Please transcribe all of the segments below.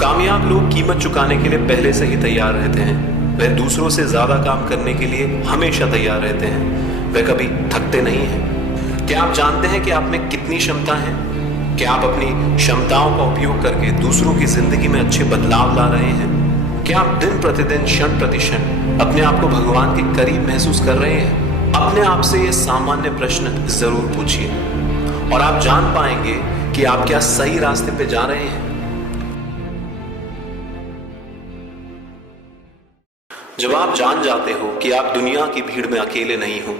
कामयाब लोग कीमत चुकाने के लिए पहले से ही तैयार रहते हैं। वह दूसरों से ज्यादा काम करने के लिए हमेशा तैयार रहते हैं। वह कभी थकते नहीं हैं। क्या आप जानते हैं कि आप में कितनी क्षमता है? क्या आप अपनी क्षमताओं का उपयोग करके दूसरों की जिंदगी में अच्छे बदलाव ला रहे हैं? क्या आप दिन प्रतिदिन क्षण प्रतिक्षण अपने आप को भगवान के करीब महसूस कर रहे हैं? अपने आप से ये सामान्य प्रश्न जरूर पूछिए और आप जान पाएंगे कि आप क्या सही रास्ते पे जा रहे हैं। जब आप जान जाते हो कि आप दुनिया की भीड़ में अकेले नहीं हो,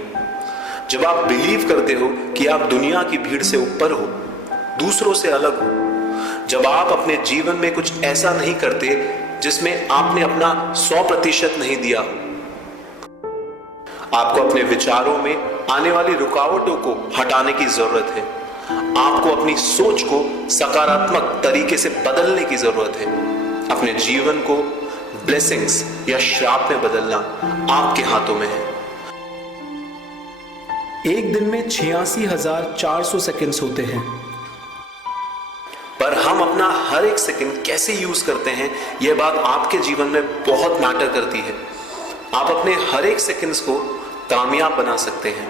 जब आप बिलीव करते हो कि आप दुनिया की भीड़ से ऊपर हो, दूसरों से अलग हो, जब आप अपने जीवन में कुछ ऐसा नहीं करते जिसमें आपने अपना 100% नहीं दिया हो, आपको अपने विचारों में आने वाली रुकावटों को हटाने की जरूरत है। आपको अपनी सोच को सकारात्मक तरीके से बदलने की जरूरत है। अपने जीवन को ब्लेसिंग्स या श्राप में बदलना आपके हाथों में है। एक दिन में 86,400 सेकंड्स होते हैं, पर हम अपना हर एक सेकंड कैसे यूज करते हैं, यह बात आपके जीवन में बहुत मैटर करती है। आप अपने हर एक सेकंड्स को कामयाब बना सकते हैं।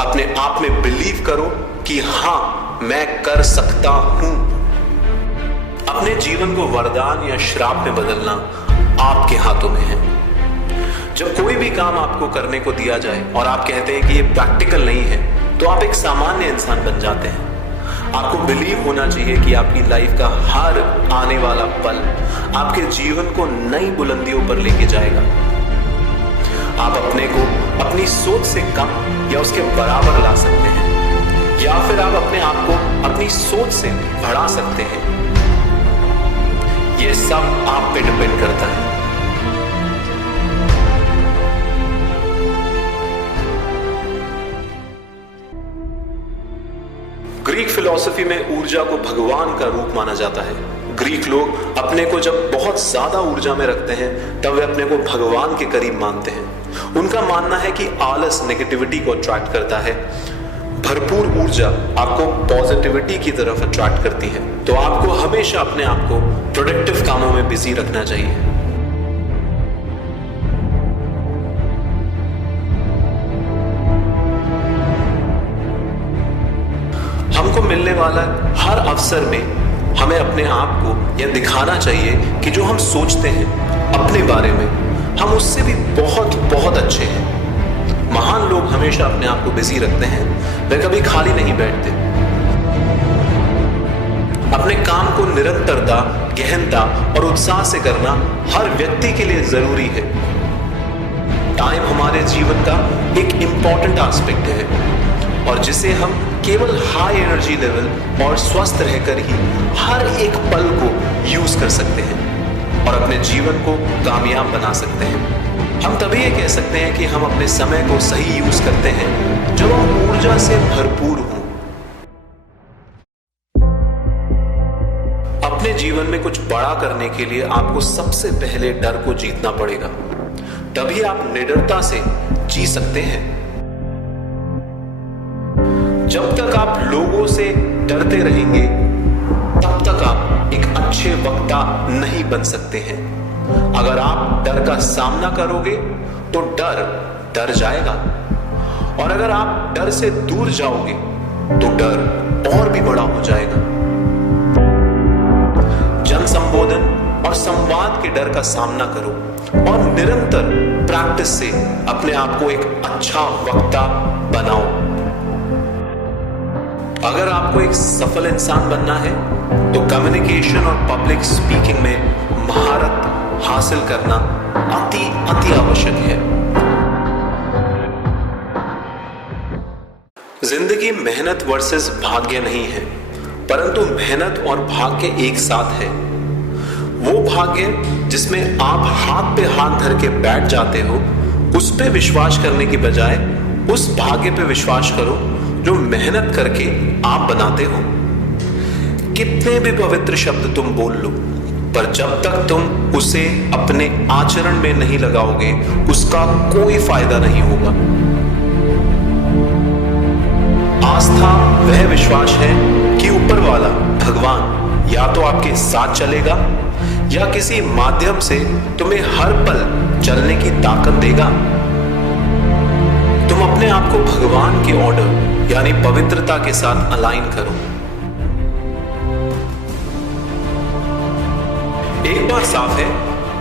अपने आप में बिलीव करो कि हां, मैं कर सकता हूं। अपने जीवन को वरदान या श्राप में बदलना आपके हाथों में है। जब कोई भी काम आपको करने को दिया जाए और आप कहते हैं कि ये प्रैक्टिकल नहीं है, तो आप एक सामान्य इंसान बन जाते हैं। आपको बिलीव होना चाहिए कि आपकी लाइफ का हर आने वाला पल आपके जीवन को नई बुलंदियों पर लेके जाएगा। आप अपने को अपनी सोच से कम या उसके बराबर ला सकते हैं, या फिर आप अपने आप को अपनी सोच से बढ़ा सकते हैं। यह सब आप पे डिपेंड करता है। ग्रीक फिलॉसफी में ऊर्जा को भगवान का रूप माना जाता है। ग्रीक लोग अपने को जब बहुत ज्यादा ऊर्जा में रखते हैं, तब वे अपने को भगवान के करीब मानते हैं। उनका मानना है कि आलस नेगेटिविटी को अट्रैक्ट करता है, भरपूर ऊर्जा आपको पॉजिटिविटी की तरफ अट्रैक्ट करती है। तो आपको हमेशा अपने आप को प्रोडक्टिव कामों में बिजी रखना चाहिए। हमको मिलने वाला हर अवसर में हमें अपने आप को यह दिखाना चाहिए कि जो हम सोचते हैं अपने बारे में, हम उससे भी बहुत बहुत अच्छे हैं। महान लोग हमेशा अपने आप को बिजी रखते हैं, वे कभी खाली नहीं बैठते। अपने काम को निरंतरता, गहनता और उत्साह से करना हर व्यक्ति के लिए जरूरी है। टाइम हमारे जीवन का एक इंपॉर्टेंट एस्पेक्ट है और जिसे हम केवल हाई एनर्जी लेवल और स्वस्थ रहकर ही हर एक पल को यूज कर सकते हैं और अपने जीवन को कामयाब बना सकते हैं। हम तभी ये कह सकते हैं कि हम अपने समय को सही यूज करते हैं जब हम ऊर्जा से भरपूर हों। अपने जीवन में कुछ बड़ा करने के लिए आपको सबसे पहले डर को जीतना पड़ेगा, तभी आप निडरता से जी सकते हैं। जब तक आप लोगों से डरते रहेंगे, तब तक आप एक अच्छे वक्ता नहीं बन सकते हैं। अगर आप डर का सामना करोगे तो डर डर जाएगा, और अगर आप डर से दूर जाओगे तो डर और भी बड़ा हो जाएगा। जन संबोधन और संवाद के डर का सामना करो और निरंतर प्रैक्टिस से अपने आप को एक अच्छा वक्ता बनाओ। अगर आपको एक सफल इंसान बनना है तो कम्युनिकेशन और पब्लिक स्पीकिंग में महारत हासिल करना अति अति आवश्यक है। जिंदगी मेहनत वर्सेस भाग्य नहीं है, परंतु मेहनत और भाग्य एक साथ है। वो भाग्य जिसमें आप हाथ पे हाथ धर के बैठ जाते हो, उस पे विश्वास करने की बजाय उस भाग्य पे विश्वास करो जो मेहनत करके आप बनाते हो। कितने भी पवित्र शब्द तुम बोल लो, पर जब तक तुम उसे अपने आचरण में नहीं लगाओगे, उसका कोई फायदा नहीं होगा। आस्था वह विश्वास विश्वास है कि ऊपर वाला भगवान या तो आपके साथ चलेगा या किसी माध्यम से तुम्हें हर पल चलने की ताकत देगा। तुम अपने आप को भगवान के ऑर्डर यानी पवित्रता के साथ अलाइन करो। एक बात साफ है,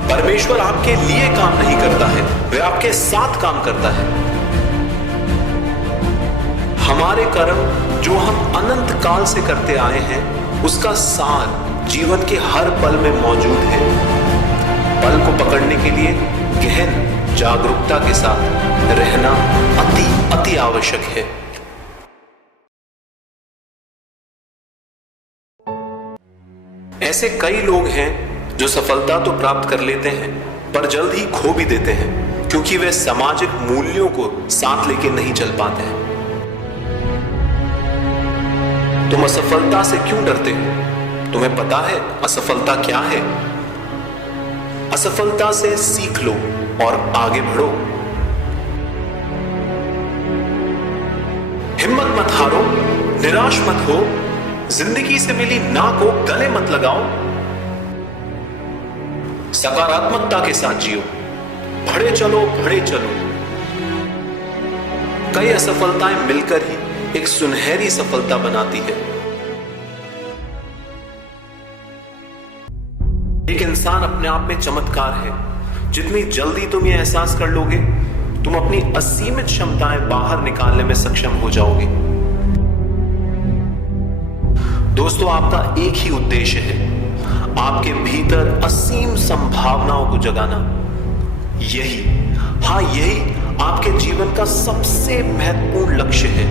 परमेश्वर आपके लिए काम नहीं करता है, वह आपके साथ काम करता है। हमारे कर्म जो हम अनंत काल से करते आए हैं, उसका सार जीवन के हर पल में मौजूद है। पल को पकड़ने के लिए गहन जागरूकता के साथ रहना अति आवश्यक है। ऐसे कई लोग हैं जो सफलता तो प्राप्त कर लेते हैं पर जल्द ही खो भी देते हैं, क्योंकि वे सामाजिक मूल्यों को साथ लेके नहीं चल पाते हैं। तुम असफलता से क्यों डरते हो? तुम्हें पता है असफलता क्या है? असफलता से सीख लो और आगे बढ़ो। हिम्मत मत हारो, निराश मत हो, जिंदगी से मिली ना को गले मत लगाओ। सकारात्मकता के साथ जियो, बढ़े चलो बढ़े चलो। कई असफलताएं मिलकर ही एक सुनहरी सफलता बनाती है। एक इंसान अपने आप में चमत्कार है। जितनी जल्दी तुम ये एहसास कर लोगे, तुम अपनी असीमित क्षमताएं बाहर निकालने में सक्षम हो जाओगे। दोस्तों, आपका एक ही उद्देश्य है, आपके भीतर असीम संभावनाओं को जगाना। यही आपके जीवन का सबसे महत्वपूर्ण लक्ष्य है।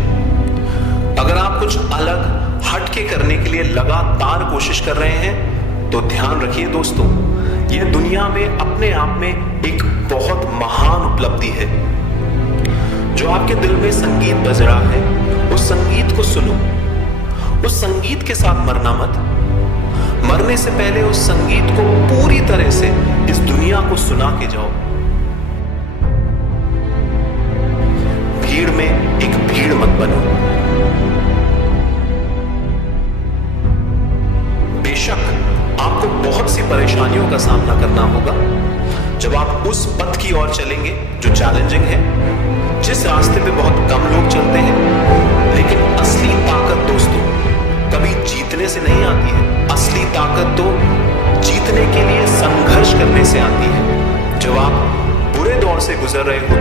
अगर आप कुछ अलग हटके करने के लिए लगातार कोशिश कर रहे हैं, तो ध्यान रखिए दोस्तों, यह दुनिया में अपने आप में एक बहुत महान उपलब्धि है। जो आपके दिल में संगीत बज रहा है, उस संगीत को सुनो। उस संगीत के साथ मरना मत। मरने से पहले उस संगीत को पूरी तरह से इस दुनिया को सुना के जाओ। भीड़ में एक भीड़ मत बनो। बेशक आपको बहुत सी परेशानियों का सामना करना होगा जब आप उस पथ की ओर चलेंगे जो चैलेंजिंग है, जिस रास्ते पे बहुत कम लोग चलते हैं। लेकिन असली ताकत दोस्तों कभी जीतने से नहीं आती है। असली ताकत तो जीतने के लिए संघर्ष करने से आती है। जब आप बुरे दौर से गुजर रहे हो